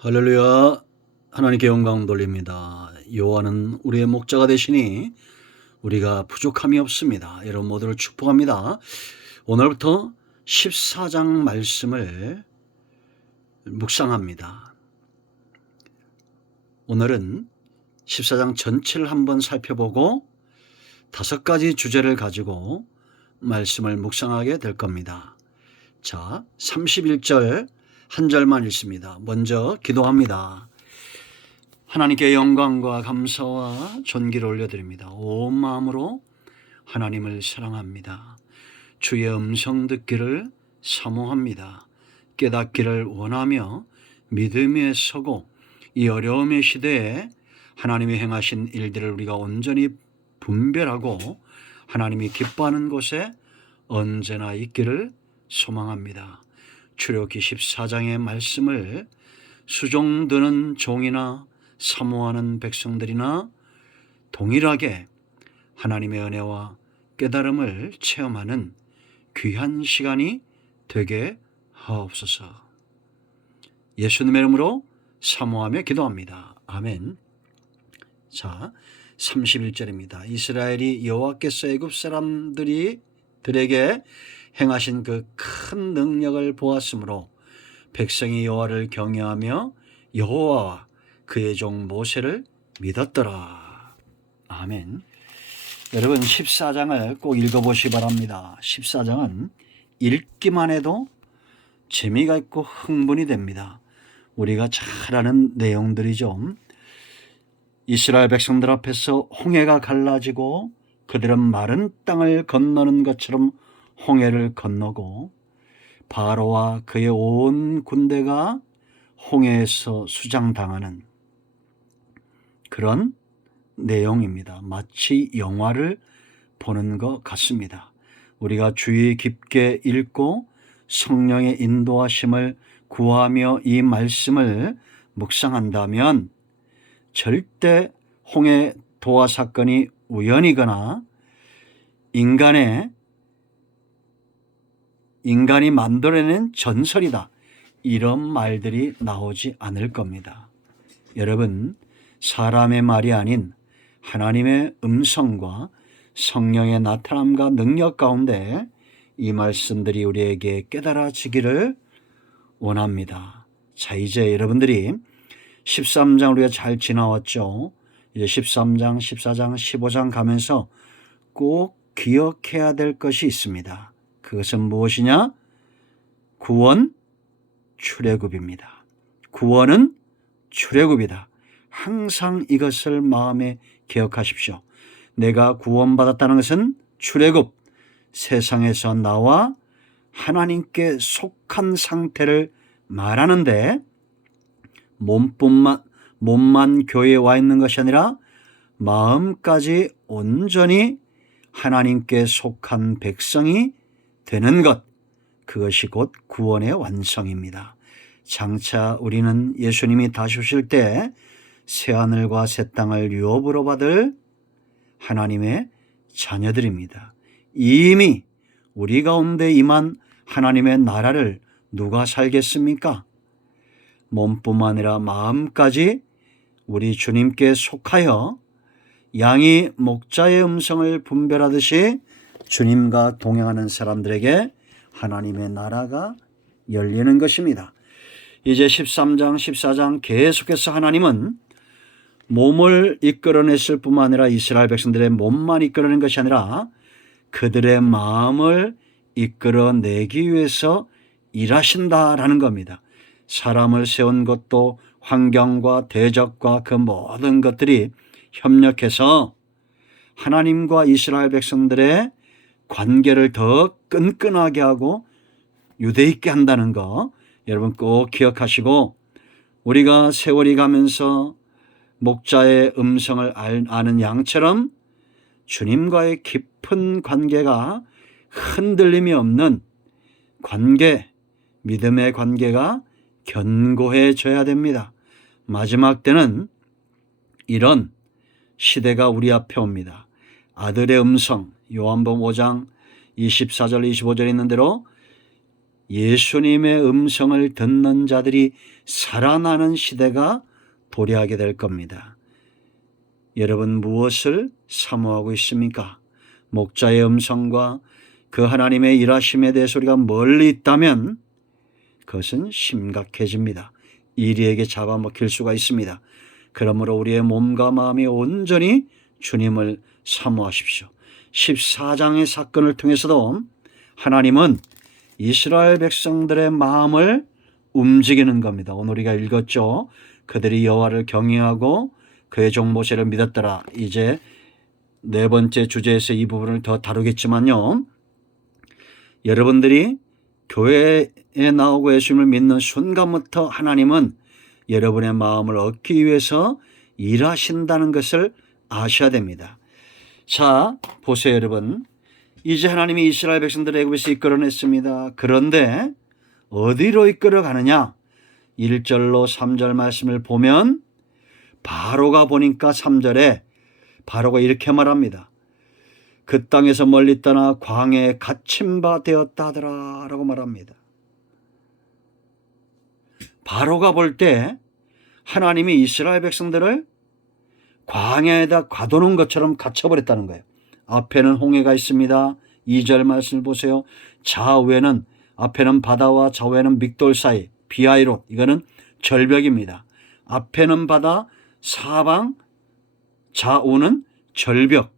할렐루야. 하나님께 영광 돌립니다. 여호와는 우리의 목자가 되시니 우리가 부족함이 없습니다. 여러분 모두를 축복합니다. 오늘부터 14장 말씀을 묵상합니다. 오늘은 14장 전체를 한번 살펴보고 5가지 주제를 가지고 말씀을 묵상하게 될 겁니다. 자, 31절 한 절만 읽습니다. 먼저 기도합니다. 하나님께 영광과 감사와 존귀를 올려드립니다. 온 마음으로 하나님을 사랑합니다. 주의 음성 듣기를 사모합니다. 깨닫기를 원하며 믿음에 서고 이 어려움의 시대에 하나님이 행하신 일들을 우리가 온전히 분별하고 하나님이 기뻐하는 곳에 언제나 있기를 소망합니다. 출애굽기 14장의 말씀을 수종드는 종이나 사모하는 백성들이나 동일하게 하나님의 은혜와 깨달음을 체험하는 귀한 시간이 되게 하옵소서. 예수님의 이름으로 사모하며 기도합니다. 아멘. 자, 31절입니다. 이스라엘이 여호와께서 애굽 사람들에게 행하신 그 큰 능력을 보았으므로 백성이 여호와를 경외하며 여호와와 그의 종 모세를 믿었더라. 아멘. 여러분 14장을 꼭 읽어보시기 바랍니다. 14장은 읽기만 해도 재미가 있고 흥분이 됩니다. 우리가 잘 아는 내용들이죠. 이스라엘 백성들 앞에서 홍해가 갈라지고 그들은 마른 땅을 건너는 것처럼 홍해를 건너고 바로와 그의 온 군대가 홍해에서 수장당하는 그런 내용입니다. 마치 영화를 보는 것 같습니다. 우리가 주의 깊게 읽고 성령의 인도하심을 구하며 이 말씀을 묵상한다면 절대 홍해 도화 사건이 우연이거나 인간이 만들어낸 전설이다, 이런 말들이 나오지 않을 겁니다. 여러분, 사람의 말이 아닌 하나님의 음성과 성령의 나타남과 능력 가운데 이 말씀들이 우리에게 깨달아지기를 원합니다. 자, 이제 여러분들이 13장 우리가 잘 지나왔죠. 이제 13장, 14장, 15장 가면서 꼭 기억해야 될 것이 있습니다. 그것은 무엇이냐? 구원, 출애굽입니다. 구원은 출애굽이다. 항상 이것을 마음에 기억하십시오. 내가 구원받았다는 것은 출애굽, 세상에서 나와 하나님께 속한 상태를 말하는데 몸만 교회에 와 있는 것이 아니라 마음까지 온전히 하나님께 속한 백성이 되는 것, 그것이 곧 구원의 완성입니다. 장차 우리는 예수님이 다시 오실 때 새하늘과 새 땅을 유업으로 받을 하나님의 자녀들입니다. 이미 우리 가운데 임한 하나님의 나라를 누가 살겠습니까? 몸뿐만 아니라 마음까지 우리 주님께 속하여 양이 목자의 음성을 분별하듯이 주님과 동행하는 사람들에게 하나님의 나라가 열리는 것입니다. 이제 13장, 14장 계속해서 하나님은 몸을 이끌어냈을 뿐만 아니라 이스라엘 백성들의 몸만 이끌어낸 것이 아니라 그들의 마음을 이끌어내기 위해서 일하신다라는 겁니다. 사람을 세운 것도 환경과 대적과 그 모든 것들이 협력해서 하나님과 이스라엘 백성들의 관계를 더 끈끈하게 하고 유대있게 한다는 거 여러분 꼭 기억하시고, 우리가 세월이 가면서 목자의 음성을 아는 양처럼 주님과의 깊은 관계가 흔들림이 없는 관계, 믿음의 관계가 견고해져야 됩니다. 마지막 때는 이런 시대가 우리 앞에 옵니다. 아들의 음성, 요한복음 5장 24절 25절에 있는 대로 예수님의 음성을 듣는 자들이 살아나는 시대가 도래하게 될 겁니다. 여러분 무엇을 사모하고 있습니까? 목자의 음성과 그 하나님의 일하심에 대해서 우리가 멀리 있다면 그것은 심각해집니다. 이리에게 잡아먹힐 수가 있습니다. 그러므로 우리의 몸과 마음이 온전히 주님을 사모하십시오. 14장의 사건을 통해서도 하나님은 이스라엘 백성들의 마음을 움직이는 겁니다. 오늘 우리가 읽었죠. 그들이 여호와를 경외하고 그의 종 모세를 믿었더라. 이제 네 번째 주제에서 이 부분을 더 다루겠지만요. 여러분들이 교회에 나오고 예수님을 믿는 순간부터 하나님은 여러분의 마음을 얻기 위해서 일하신다는 것을 아셔야 됩니다. 자, 보세요 여러분. 이제 하나님이 이스라엘 백성들을 애굽에서 이끌어냈습니다. 그런데 어디로 이끌어가느냐? 1절로 3절 말씀을 보면 바로가 보니까 3절에 바로가 이렇게 말합니다. 그 땅에서 멀리 떠나 광야에 갇힌 바 되었다 하더라 라고 말합니다. 바로가 볼 때 하나님이 이스라엘 백성들을 광야에다 가둬놓은 것처럼 갇혀버렸다는 거예요. 앞에는 홍해가 있습니다. 2절 말씀을 보세요. 좌우에는 앞에는 바다와 좌우에는 믹돌 사이 비하이롯, 이거는 절벽입니다. 앞에는 바다, 사방 좌우는 절벽.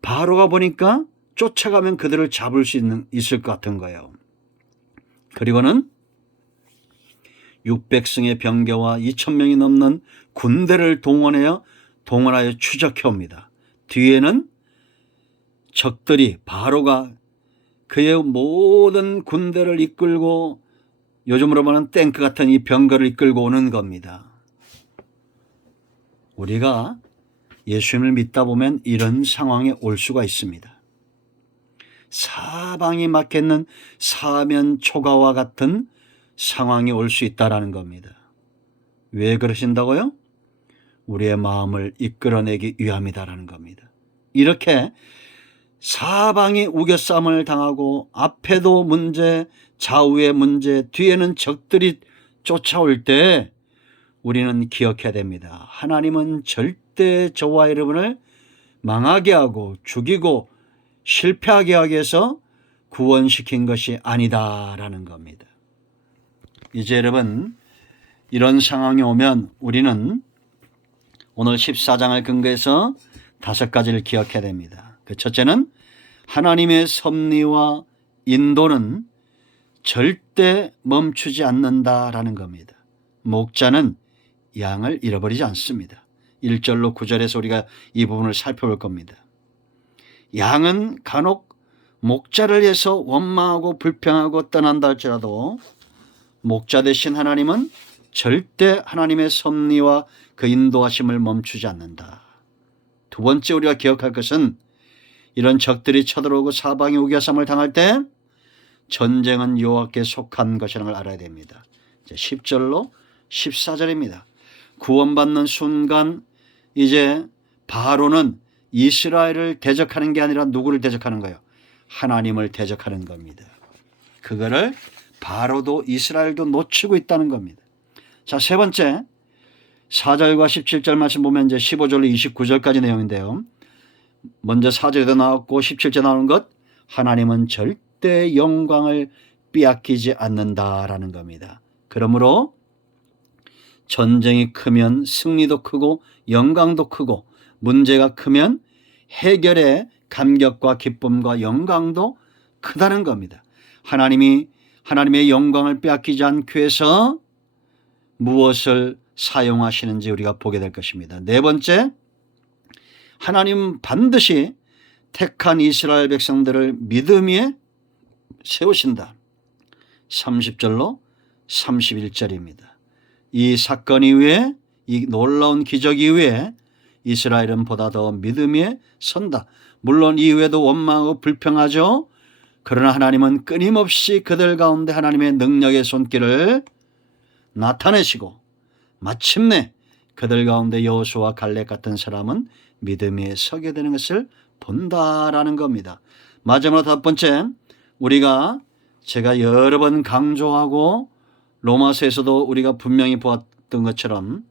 바로가 보니까 쫓아가면 그들을 잡을 수 있을 것 같은 거예요. 그리고는 600승의 병거와 2,000명이 넘는 군대를 동원하여 추적해 옵니다. 뒤에는 적들이 바로가 그의 모든 군대를 이끌고 요즘으로 말하는 탱크 같은 이 병거를 이끌고 오는 겁니다. 우리가 예수님을 믿다 보면 이런 상황에 올 수가 있습니다. 사방이 막혀있는 사면 초가와 같은 상황이 올 수 있다는 겁니다. 왜 그러신다고요? 우리의 마음을 이끌어내기 위함이다라는 겁니다. 이렇게 사방이 우겨싸움을 당하고 앞에도 문제, 좌우에 문제, 뒤에는 적들이 쫓아올 때 우리는 기억해야 됩니다. 하나님은 절대 저와 여러분을 망하게 하고 죽이고 실패하게 하기 위해서 구원시킨 것이 아니다라는 겁니다. 이제 여러분 이런 상황이 오면 우리는 오늘 14장을 근거해서 5가지를 기억해야 됩니다. 그 첫째는 하나님의 섭리와 인도는 절대 멈추지 않는다라는 겁니다. 목자는 양을 잃어버리지 않습니다. 1절로 9절에서 우리가 이 부분을 살펴볼 겁니다. 양은 간혹 목자를 위해서 원망하고 불평하고 떠난다 할지라도 목자 되신 하나님은 절대 하나님의 섭리와 그 인도하심을 멈추지 않는다. 두 번째 우리가 기억할 것은 이런 적들이 쳐들어오고 사방이 우겨쌈을 당할 때 전쟁은 여호와께 속한 것이라는 걸 알아야 됩니다. 10절로 14절입니다. 구원받는 순간 이제 바로는 이스라엘을 대적하는 게 아니라 누구를 대적하는 거예요? 하나님을 대적하는 겁니다. 그거를 바로도 이스라엘도 놓치고 있다는 겁니다. 자, 세 번째 4절과 17절 말씀 보면 이제 15절로 29절까지 내용인데요. 먼저 4절에도 나왔고 17절 나오는 것, 하나님은 절대 영광을 빼앗기지 않는다라는 겁니다. 그러므로 전쟁이 크면 승리도 크고 영광도 크고 문제가 크면 해결의 감격과 기쁨과 영광도 크다는 겁니다. 하나님의 영광을 빼앗기지 않기 위해서 무엇을 사용하시는지 우리가 보게 될 것입니다. 네 번째, 하나님 반드시 택한 이스라엘 백성들을 믿음 위에 세우신다. 30절로 31절입니다. 이 사건 이후에, 이 놀라운 기적 이후에 이스라엘은 보다 더 믿음 위에 선다. 물론 이후에도 원망하고 불평하죠. 그러나 하나님은 끊임없이 그들 가운데 하나님의 능력의 손길을 나타내시고 마침내 그들 가운데 여호수아와 갈렙 같은 사람은 믿음 위에 서게 되는 것을 본다라는 겁니다. 마지막으로 5번째, 우리가 제가 여러 번 강조하고 로마서에서도 우리가 분명히 보았던 것처럼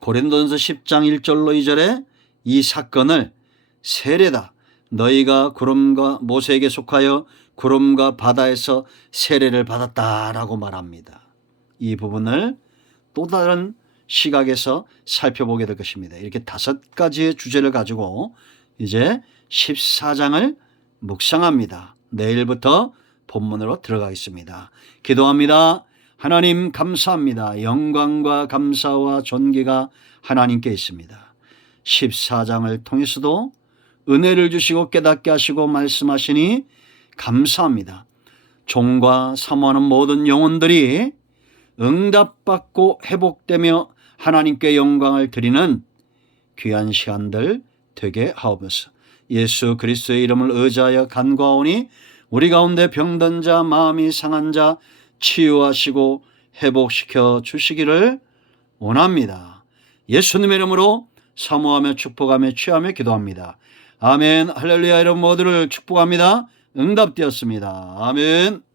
고린도전서 10장 1절로 2절에 이 사건을 세례다. 너희가 구름과 모세에게 속하여 구름과 바다에서 세례를 받았다라고 말합니다. 이 부분을 또 다른 시각에서 살펴보게 될 것입니다. 이렇게 5가지의 주제를 가지고 이제 14장을 묵상합니다. 내일부터 본문으로 들어가겠습니다. 기도합니다. 하나님 감사합니다. 영광과 감사와 존귀가 하나님께 있습니다. 14장을 통해서도 은혜를 주시고 깨닫게 하시고 말씀하시니 감사합니다. 종과 사모하는 모든 영혼들이 응답받고 회복되며 하나님께 영광을 드리는 귀한 시간들 되게 하옵소서. 예수 그리스도의 이름을 의지하여 간구하오니 우리 가운데 병든 자, 마음이 상한 자 치유하시고 회복시켜 주시기를 원합니다. 예수님의 이름으로 사모하며 축복하며 취하며 기도합니다. 아멘. 할렐루야. 이런 모두를 축복합니다. 응답되었습니다. 아멘.